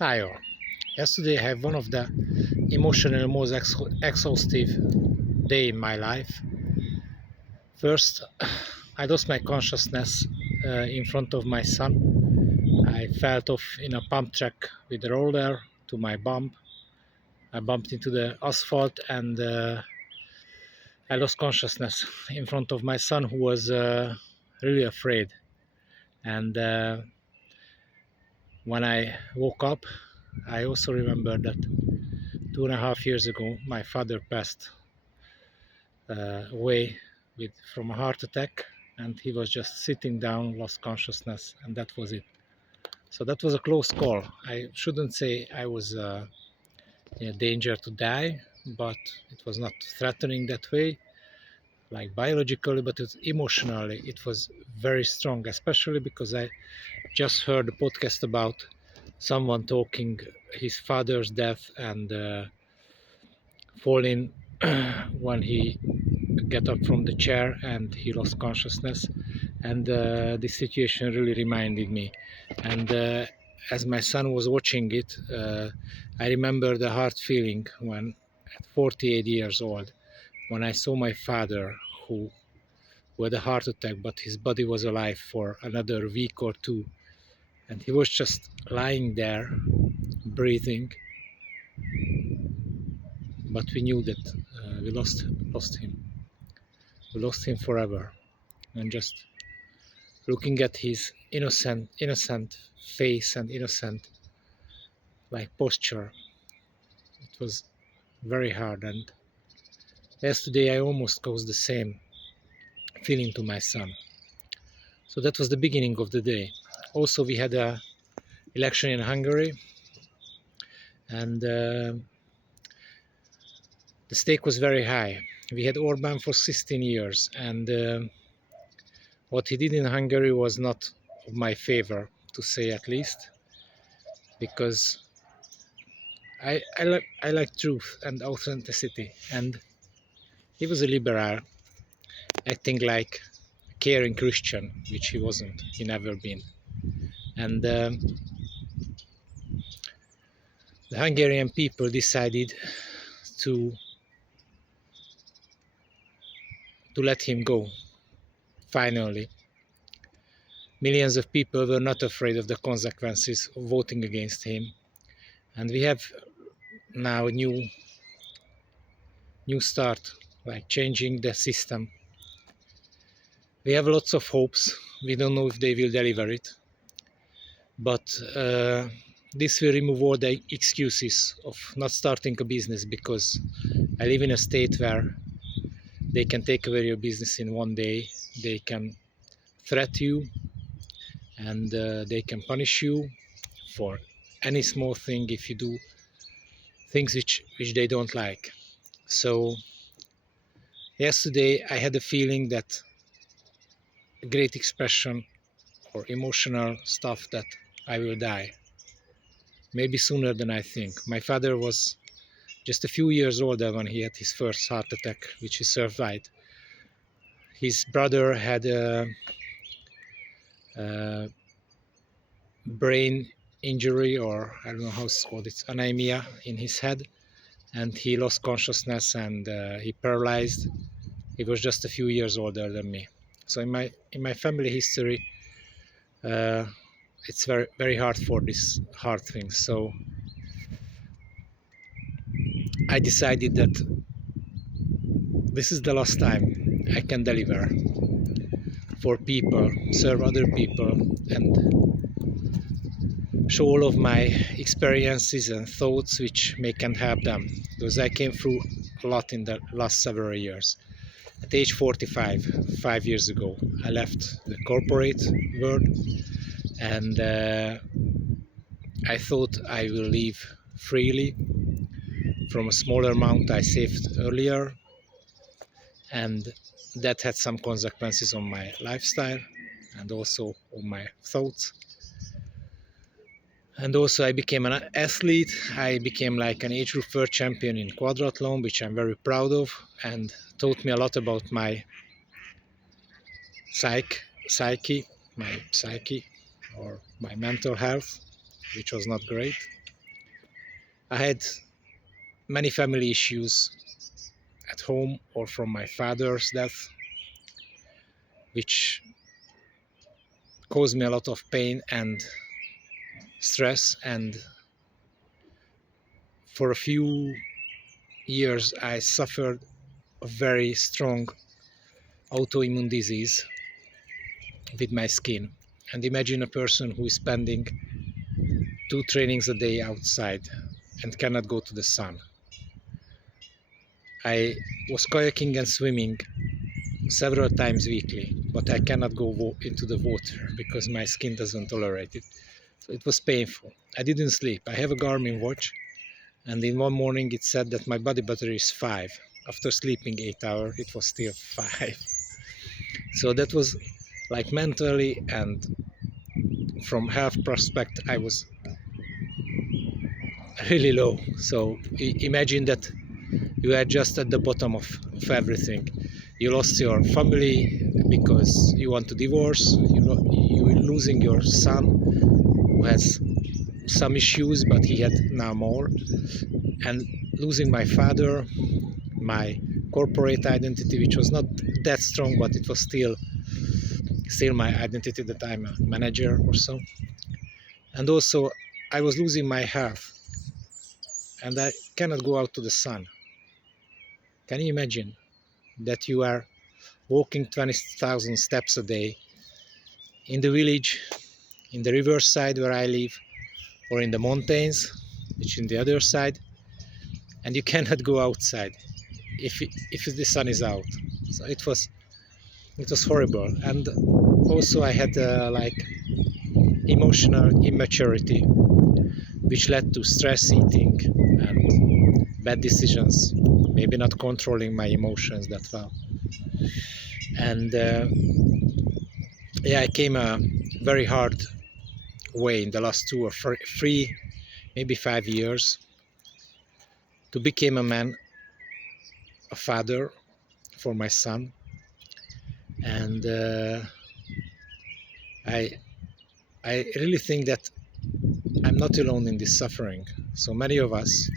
Hi all. Yesterday I had one of the emotional most exhaustive day in my life. First, I lost my consciousness in front of my son. I fell off in a pump track with a roller to my bump. I bumped into the asphalt and I lost consciousness in front of my son, who was really afraid. And when I woke up, I also remember that 2.5 years ago my father passed away from a heart attack, and he was just sitting down, lost consciousness, and that was it. So that was a close call. I shouldn't say I was in danger to die, but it was not threatening that way, like biologically, but emotionally, it was very strong, especially because I just heard a podcast about someone talking his father's death and falling when he get up from the chair and he lost consciousness, and this situation really reminded me. And as my son was watching it, I remember the hard feeling when at 48 years old, when I saw my father, who had a heart attack, but his body was alive for another week or two, and he was just lying there breathing, but we knew that we lost him. We lost him forever. And just looking at his innocent face and innocent like posture, it was very hard. And yesterday I almost caused the same feeling to my son. So that was the beginning of the day. Also, we had a election in Hungary, and the stake was very high. We had Orban for 16 years, and what he did in Hungary was not of my favor, to say at least, because I like truth and authenticity, and he was a liberal, acting like a caring Christian, which he wasn't. He never been. And the Hungarian people decided to to let him go. Finally, millions of people were not afraid of the consequences of voting against him, and we have now a new start, like changing the system. We have lots of hopes. We don't know if they will deliver it, but this will remove all the excuses of not starting a business, because I live in a state where they can take away your business in one day, they can threat you, and they can punish you for any small thing if you do things which they don't like. So yesterday I had a feeling that a great expression or emotional stuff that I will die, maybe sooner than I think. My father was just a few years older when he had his first heart attack, which he survived. His brother had a brain injury, or I don't know how it's called, it's anemia in his head, and he lost consciousness and he paralyzed. He was just a few years older than me. So in my family history, uh, it's very hard for these hard things. So I decided that this is the last time I can deliver for people, serve other people, and show all of my experiences and thoughts which may can help them, because I came through a lot in the last several years. At age 45, 5 years ago, I left the corporate world, and I thought I will live freely from a smaller amount I saved earlier, and that had some consequences on my lifestyle and also on my thoughts. And also I became an athlete. I became like an age group world champion in quadrathlon, which I'm very proud of, and taught me a lot about my psyche, my psyche, or my mental health, which was not great. I had many family issues at home or from my father's death, which caused me a lot of pain and stress. And for a few years, I suffered a very strong autoimmune disease with my skin. And imagine a person who is spending 2 trainings a day outside and cannot go to the sun. I was kayaking and swimming several times weekly, but I cannot go into the water because my skin doesn't tolerate it. So it was painful. I didn't sleep. I have a Garmin watch, and in one morning it said that my body battery is 5. After sleeping 8 hours, it was still 5. So that was like mentally and from health perspective, I was really low. So imagine that you are just at the bottom of everything. You lost your family because you want to divorce. You're losing your son who has some issues, but he had now more. And losing my father, my corporate identity, which was not that strong, but it was still my identity that I'm a manager or so. And also, I was losing my health, and I cannot go out to the sun. Can you imagine that you are walking 20,000 steps a day in the village, in the riverside where I live, or in the mountains, which in the other side, and you cannot go outside if the sun is out? So it was horrible. And also I had like emotional immaturity, which led to stress eating and bad decisions, maybe not controlling my emotions that well. And yeah, I came a very hard way in the last 2 or 3, maybe 5 years to become a man, a father for my son. And I really think that I'm not alone in this suffering. So many of us,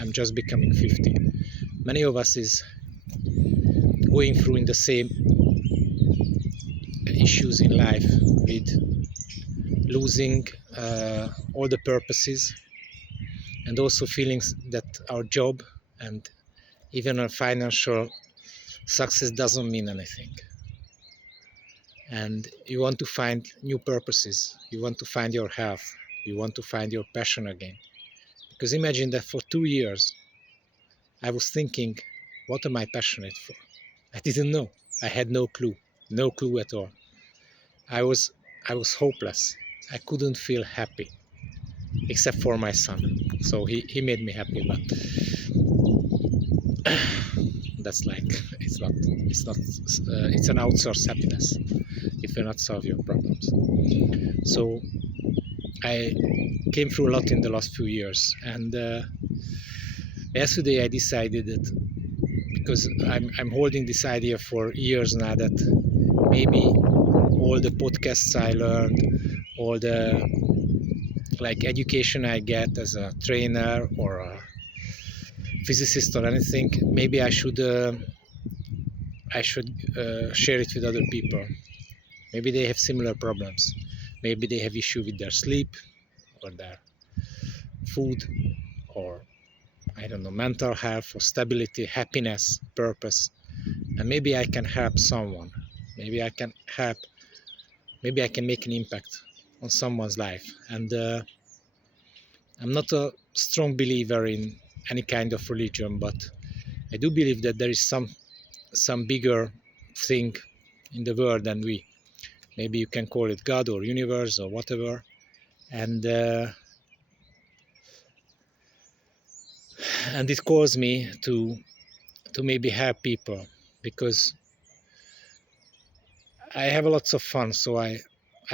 I'm just becoming 50, many of us is going through in the same issues in life with losing all the purposes, and also feelings that our job and even our financial success doesn't mean anything. And you want to find new purposes, you want to find your health, you want to find your passion again. Because imagine that for 2 years I was thinking, what am I passionate for? I didn't know. I had no clue at all. I was hopeless. I couldn't feel happy except for my son. So he made me happy, but that's like it's an outsourced happiness. It will not solve your problems. So I came through a lot in the last few years, and yesterday I decided that, because I'm holding this idea for years now, that maybe all the podcasts I learned, all the like education I get as a trainer or a physicist or anything, maybe I should share it with other people. Maybe they have similar problems. Maybe they have issue with their sleep or their food, or I don't know, mental health or stability, happiness, purpose. And maybe I can help someone. Maybe I can make an impact on someone's life. And I'm not a strong believer in any kind of religion, but I do believe that there is some bigger thing in the world than we. Maybe you can call it God or universe or whatever. And it calls me to maybe help people, because I have lots of fun. So I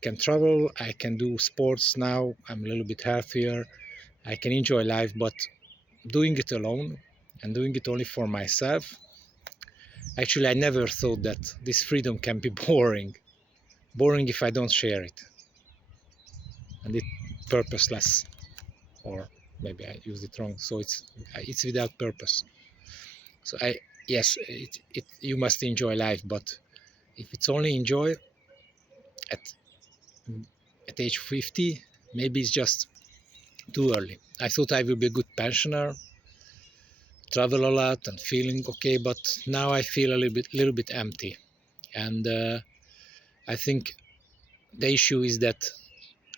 can travel, I can do sports now, I'm a little bit healthier, I can enjoy life, but doing it alone and doing it only for myself, actually I never thought that this freedom can be boring if I don't share it, and it's purposeless or maybe I used it wrong. So it's without purpose. So yes, you must enjoy life, but if it's only enjoy at age 50, maybe it's just too early. I thought I will be a good pensioner, travel a lot and feeling okay, but now I feel a little bit empty. And I think the issue is that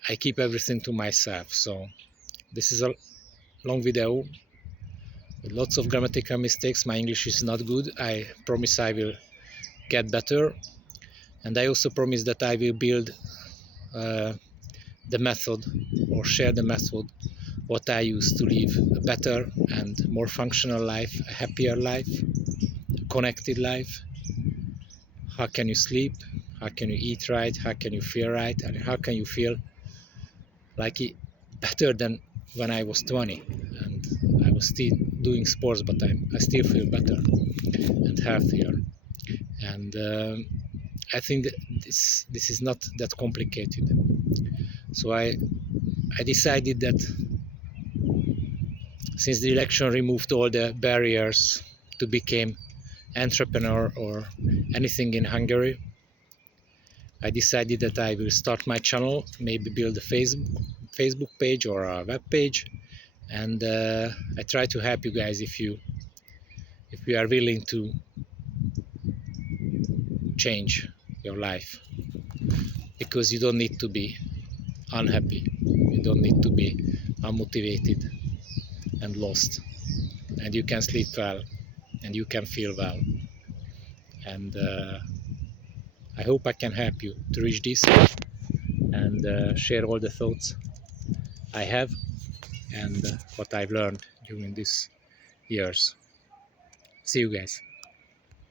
I keep everything to myself. So this is a long video with lots of grammatical mistakes. My English is not good. I promise I will get better, and I also promise that I will build uh, the method or share the method what I use to live a better and more functional life, a happier life, a connected life. How can you sleep? How can you eat right? How can you feel right? And how can you feel like it better than when I was 20 and I was still doing sports, but I still feel better and healthier. And I think that this is not that complicated. So I decided that since the election removed all the barriers to become entrepreneur or anything in Hungary, I decided that I will start my channel, maybe build a Facebook page or a web page, and I try to help you guys if you are willing to change your life, because you don't need to be unhappy, you don't need to be unmotivated and lost, and you can sleep well and you can feel well. And I hope I can help you to reach this and share all the thoughts I have and what I've learned during these years. See you guys.